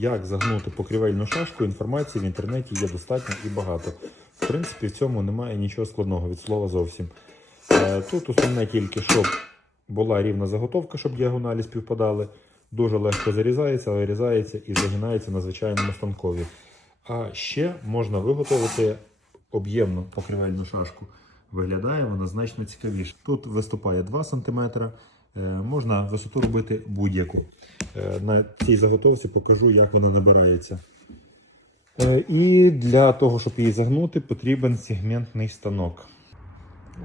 Як загнути покрівельну шашку, інформації в інтернеті є достатньо і багато. В принципі, в цьому немає нічого складного від слова зовсім. Е, Тут основне тільки, щоб була рівна заготовка, щоб діагоналі співпадали. Дуже легко зарізається, але різається і загинається на звичайному станкові. А ще можна виготовити об'ємну покрівельну шашку. Виглядає вона значно цікавіше. Тут виступає 2 см. Е, Можна висоту робити будь-яку. Е, На цій заготовці покажу, як вона набирається. Е, І для того, щоб її загнути, потрібен сегментний станок.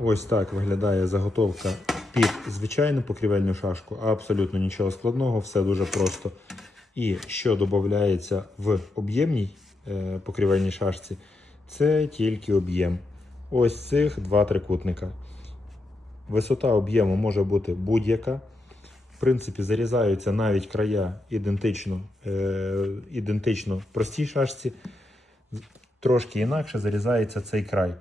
Ось так виглядає заготовка під звичайну покрівельну шашку. Абсолютно нічого складного, все дуже просто. І що додається в об'ємній покрівельній шашці, це тільки об'єм. Ось цих два трикутника. Висота об'єму може бути будь-яка. В принципі, зарізаються навіть края ідентично, е, ідентично простій шашці. Трошки інакше зарізається цей край.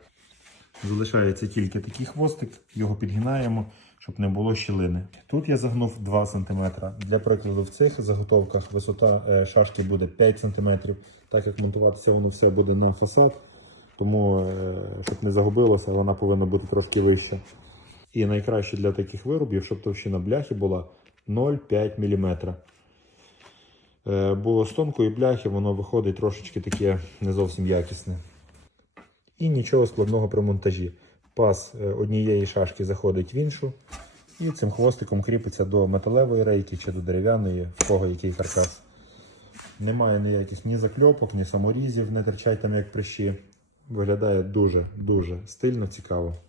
Залишається тільки такий хвостик, його підгинаємо, щоб не було щілини. Тут я загнув 2 см. Для прикладу, в цих заготовках висота е, шашки буде 5 см. Так як монтуватися воно все буде на фасад, тому, е, щоб не загубилося, вона повинна бути трошки вища. І найкраще для таких виробів, щоб товщина бляхи була 0,5 мм. Бо з тонкої бляхи воно виходить трошечки таке не зовсім якісне. І нічого складного при монтажі. Пас е, однієї шашки заходить в іншу, і цим хвостиком кріпиться до металевої рейки чи до дерев'яної, в кого який каркас. Немає ніяких ні закльопок, ні саморізів, не терчать там як прищі. Виглядає дуже-дуже стильно, цікаво.